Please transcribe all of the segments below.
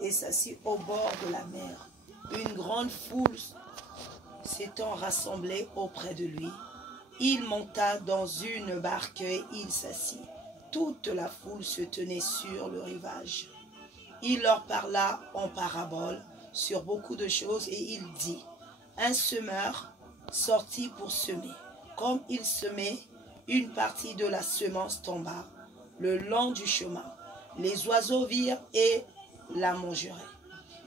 et s'assit au bord de la mer. Une grande foule s'étant rassemblée auprès de lui, il monta dans une barque et il s'assit. Toute la foule se tenait sur le rivage. Il leur parla en parabole sur beaucoup de choses et il dit, un semeur sortit pour semer. Comme il semait, une partie de la semence tomba le long du chemin. Les oiseaux virent et la mangeraient.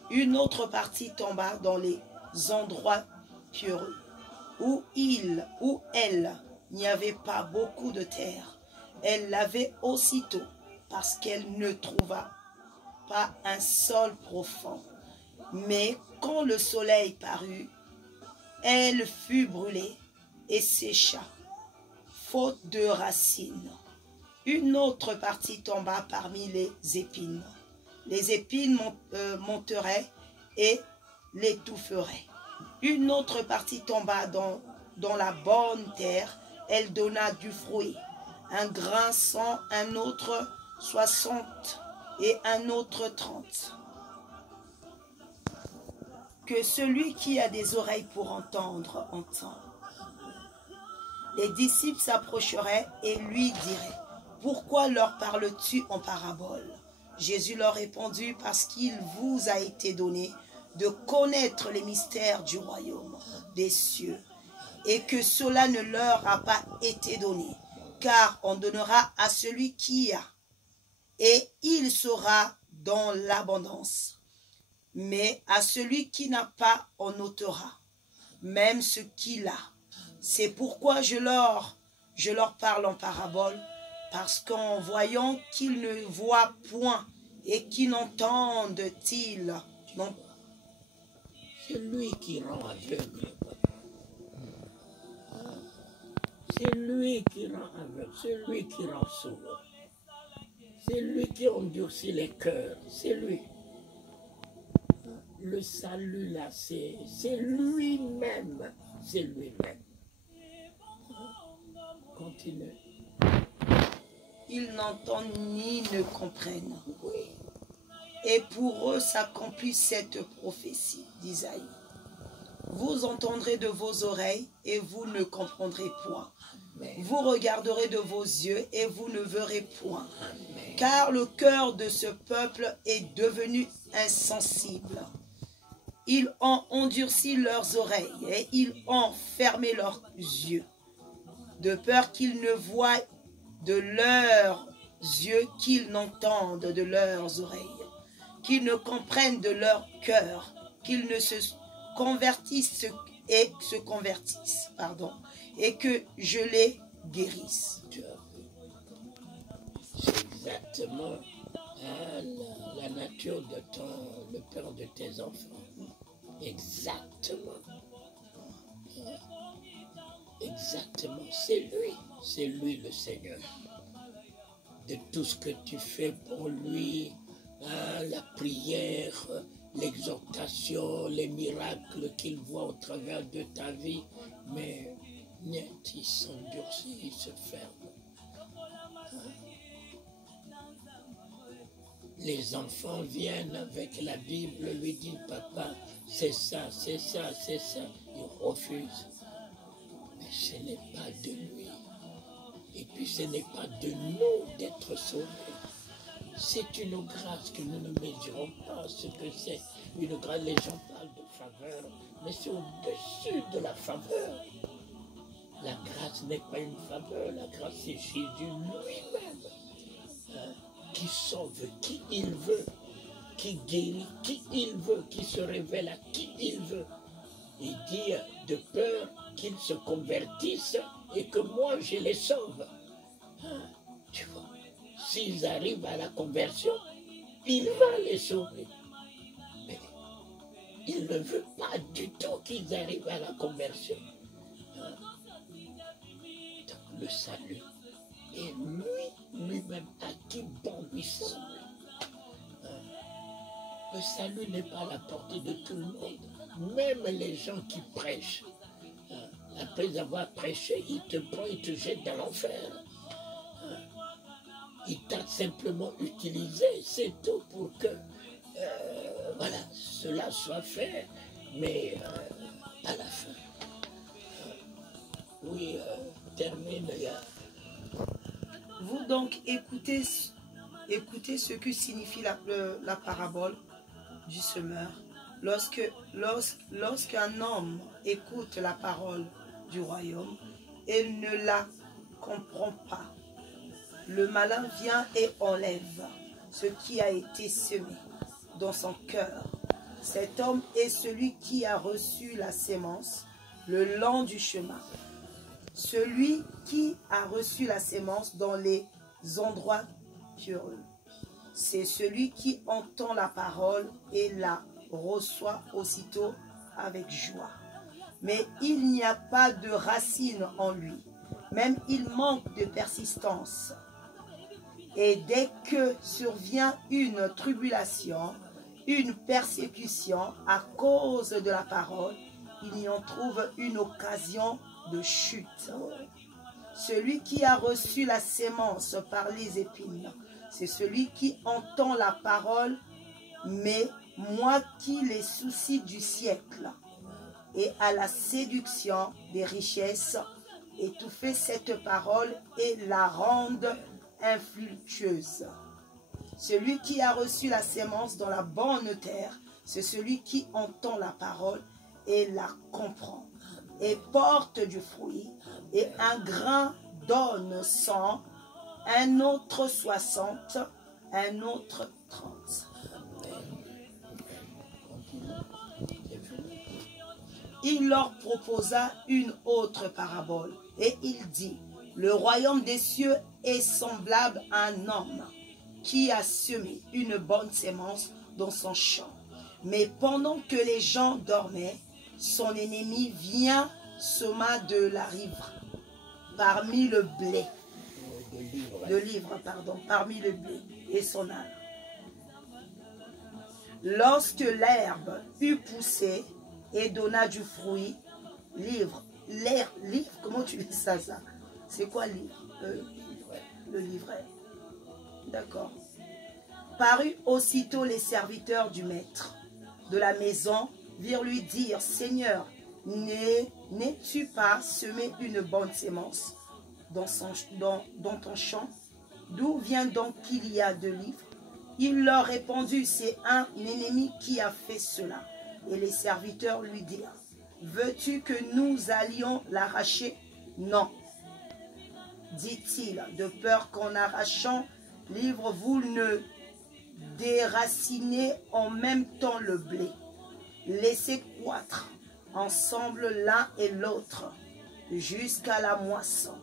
Une autre partie tomba dans les endroits pierreux, où elle n'y avait pas beaucoup de terre. Elle l'avait aussitôt, parce qu'elle ne trouva pas un sol profond. Mais quand le soleil parut, elle fut brûlée et sécha, faute de racines. Une autre partie tomba parmi les épines. Les épines monteraient et l'étoufferaient. Une autre partie tomba dans la bonne terre. Elle donna du fruit. Un grain 100, un autre 60 et un autre 30. Que celui qui a des oreilles pour entendre, entend. Les disciples s'approcheraient et lui diraient, « Pourquoi leur parles-tu en parabole ?» Jésus leur répondit, « Parce qu'il vous a été donné de connaître les mystères du royaume des cieux, et que cela ne leur a pas été donné, car on donnera à celui qui a, et il sera dans l'abondance. Mais à celui qui n'a pas, on ôtera, même ce qu'il a. C'est pourquoi je leur parle en parabole, parce qu'en voyant qu'ils ne voient point et qu'ils n'entendent-ils, non. C'est lui qui rend aveugle. C'est lui qui rend aveugle, c'est lui qui rend sourd. C'est lui qui endurcit les cœurs, c'est lui. Le salut là, c'est lui-même, c'est lui-même. Continue. Ils n'entendent ni ne comprennent. Oui. Et pour eux s'accomplit cette prophétie d'Isaïe. Vous entendrez de vos oreilles et vous ne comprendrez point. Amen. Vous regarderez de vos yeux et vous ne verrez point. Amen. Car le cœur de ce peuple est devenu insensible. Ils ont endurci leurs oreilles et ils ont fermé leurs yeux, de peur qu'ils ne voient de leurs yeux, qu'ils n'entendent de leurs oreilles, qu'ils ne comprennent de leur cœur, qu'ils ne se convertissent et et que je les guérisse. C'est exactement la nature de le père de tes enfants. Exactement. Exactement. C'est lui le Seigneur. De tout ce que tu fais pour lui, la prière, l'exhortation, les miracles qu'il voit au travers de ta vie, mais niet, il s'endurcit, il se ferme. Les enfants viennent avec la Bible, lui disent, papa, c'est ça, c'est ça, c'est ça. Il refuse. Mais ce n'est pas de lui. Et puis ce n'est pas de nous d'être sauvés. C'est une grâce que nous ne mesurons pas ce que c'est. Une grâce, les gens parlent de faveur, mais c'est au-dessus de la faveur. La grâce n'est pas une faveur, la grâce c'est Jésus lui-même. Qui sauve qui il veut, qui guérit qui il veut, qui se révèle à qui il veut. Il dit de peur qu'ils se convertissent et que moi je les sauve. Tu vois, s'ils arrivent à la conversion, il va les sauver. Mais il ne veut pas du tout qu'ils arrivent à la conversion. Donc le salut. Et lui-même, à qui bon lui semble. Le salut n'est pas à la portée de tout le monde. Même les gens qui prêchent, après avoir prêché, ils te prennent, ils te jettent dans l'enfer. Il t'a simplement utilisé, c'est tout pour que cela soit fait, mais à la fin. Oui, termine. Vous donc écoutez ce que signifie la parabole du semeur. Lorsqu'un homme écoute la parole du royaume et ne la comprend pas, le malin vient et enlève ce qui a été semé dans son cœur. Cet homme est celui qui a reçu la sémence le long du chemin. Celui qui a reçu la sémence dans les endroits pierreux. C'est celui qui entend la parole et la reçoit aussitôt avec joie. Mais il n'y a pas de racine en lui. Même il manque de persistance. Et dès que survient une tribulation, une persécution à cause de la parole, il y en trouve une occasion de chute. Celui qui a reçu la sémence par les épines, c'est celui qui entend la parole, mais moi qui les soucis du siècle et à la séduction des richesses, étouffer cette parole et la rendre infructueuse. Celui qui a reçu la sémence dans la bonne terre, c'est celui qui entend la parole et la comprend et porte du fruit, et un grain donne 100, un autre 60, un autre 30. Il leur proposa une autre parabole et il dit: le royaume des cieux est semblable à un homme qui a semé une bonne sémence dans son champ. Mais pendant que les gens dormaient, son ennemi vient, sema de la livre parmi le blé, parmi le blé et son âne. Lorsque l'herbe eut poussé et donna du fruit, livre, comment tu dis ça? C'est quoi livre? Le livret. D'accord. Parut aussitôt les serviteurs du maître de la maison, virent lui dire: Seigneur, n'es-tu pas semé une bonne sémence dans ton champ? D'où vient donc qu'il y a 2 livres? Il leur répondit: c'est un ennemi qui a fait cela. Et les serviteurs lui dirent: veux-tu que nous allions l'arracher? Non, dit-il, de peur qu'en arrachant livre, vous ne déracinez en même temps le blé. Laissez croître ensemble l'un et l'autre jusqu'à la moisson.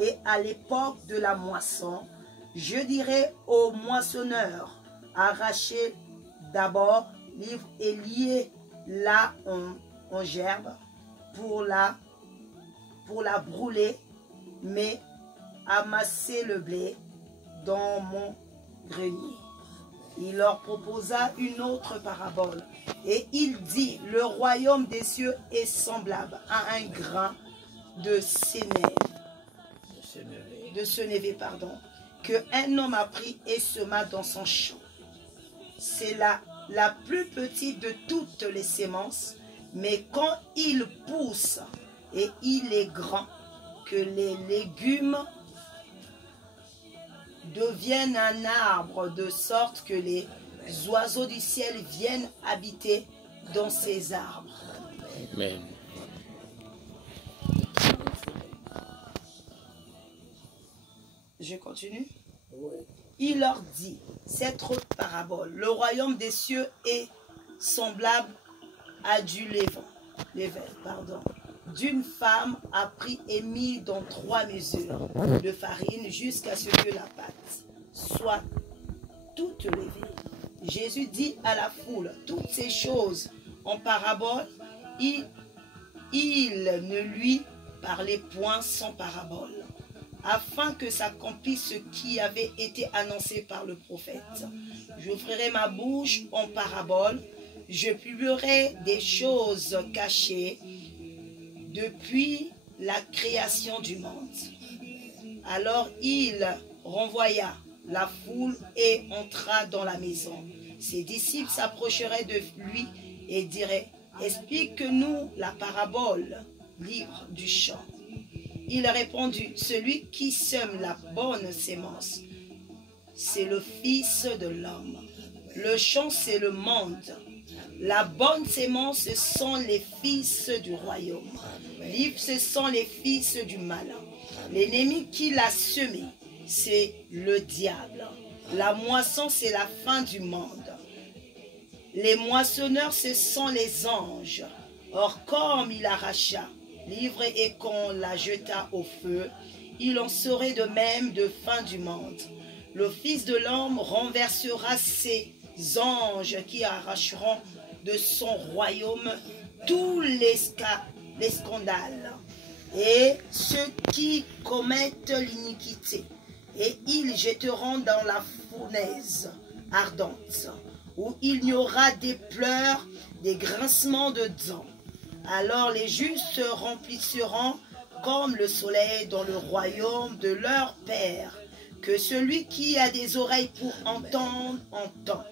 Et à l'époque de la moisson, je dirai aux moissonneurs: arrachez d'abord livre et liez-la en gerbe pour la brûler, mais amassez le blé dans mon grenier. Il leur proposa une autre parabole et il dit: le royaume des cieux est semblable à un grain de sénévé, que un homme a pris et sema dans son champ. C'est la plus petite de toutes les semences, mais quand il pousse et il est grand, que les légumes deviennent un arbre, de sorte que les oiseaux du ciel viennent habiter dans ces arbres. Amen. Je continue. Oui. Il leur dit cette autre parabole: le royaume des cieux est semblable à du levain, d'une femme a pris et mis dans 3 mesures de farine jusqu'à ce que la pâte soit toute levée. Jésus dit à la foule toutes ces choses en parabole. Il ne lui parlait point sans parabole, afin que s'accomplisse ce qui avait été annoncé par le prophète. J'ouvrirai ma bouche en parabole, je publierai des choses cachées depuis la création du monde. Alors il renvoya la foule et entra dans la maison. Ses disciples s'approcheraient de lui et dirait, explique-nous la parabole, livre du champ. Il répondit, celui qui sème la bonne sémence, c'est le Fils de l'homme. Le champ, c'est le monde. La bonne sémence, ce sont les fils du royaume. L'ivre, ce sont les fils du malin. L'ennemi qui l'a semé, c'est le diable. La moisson, c'est la fin du monde. Les moissonneurs, ce sont les anges. Or, comme il arracha l'ivre et qu'on la jeta au feu, il en serait de même de fin du monde. Le Fils de l'homme renversera ses anges qui arracheront de son royaume tous les scandales et ceux qui commettent l'iniquité, et ils jetteront dans la fournaise ardente, où il y aura des pleurs, des grincements de dents. Alors les justes se rempliront comme le soleil dans le royaume de leur Père. Que celui qui a des oreilles pour entendre, entend.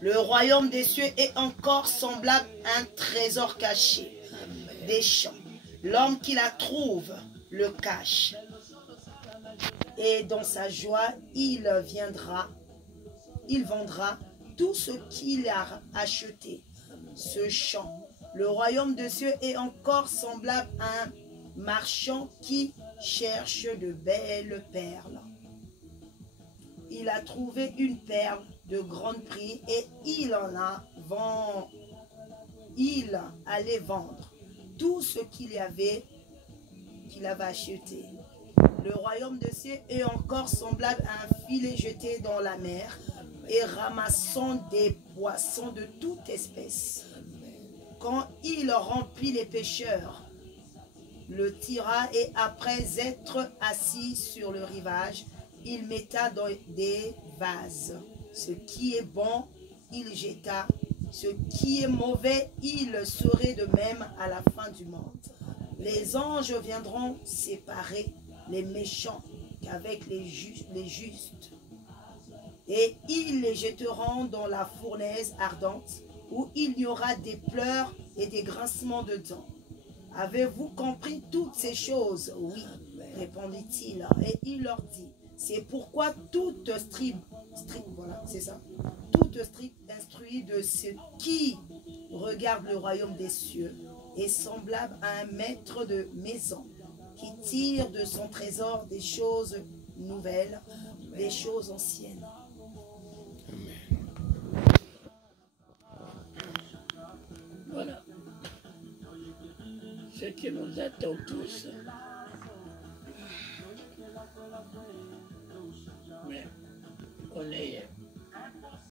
Le royaume des cieux est encore semblable à un trésor caché des champs. L'homme qui la trouve le cache. Et dans sa joie, il vendra tout ce qu'il a acheté. Ce champ. Le royaume des cieux est encore semblable à un marchand qui cherche de belles perles. Il a trouvé une perle de grand prix et il allait vendre tout ce qu'il avait acheté. Le royaume de cieux est encore semblable à un filet jeté dans la mer et ramassant des poissons de toute espèce. Quand il remplit les pêcheurs, le tira et après être assis sur le rivage, il metta dans des vases. Ce qui est bon, il jeta. Ce qui est mauvais, il serait de même à la fin du monde. Les anges viendront séparer les méchants qu'avec les justes. Et ils les jetteront dans la fournaise ardente, où il y aura des pleurs et des grincements de dents. Avez-vous compris toutes ces choses? Oui, répondit-il. Et il leur dit, c'est pourquoi toute stricte instruit de ce qui regarde le royaume des cieux est semblable à un maître de maison qui tire de son trésor des choses nouvelles, des choses anciennes. Amen. Voilà ce qui nous attend tous. Mais on est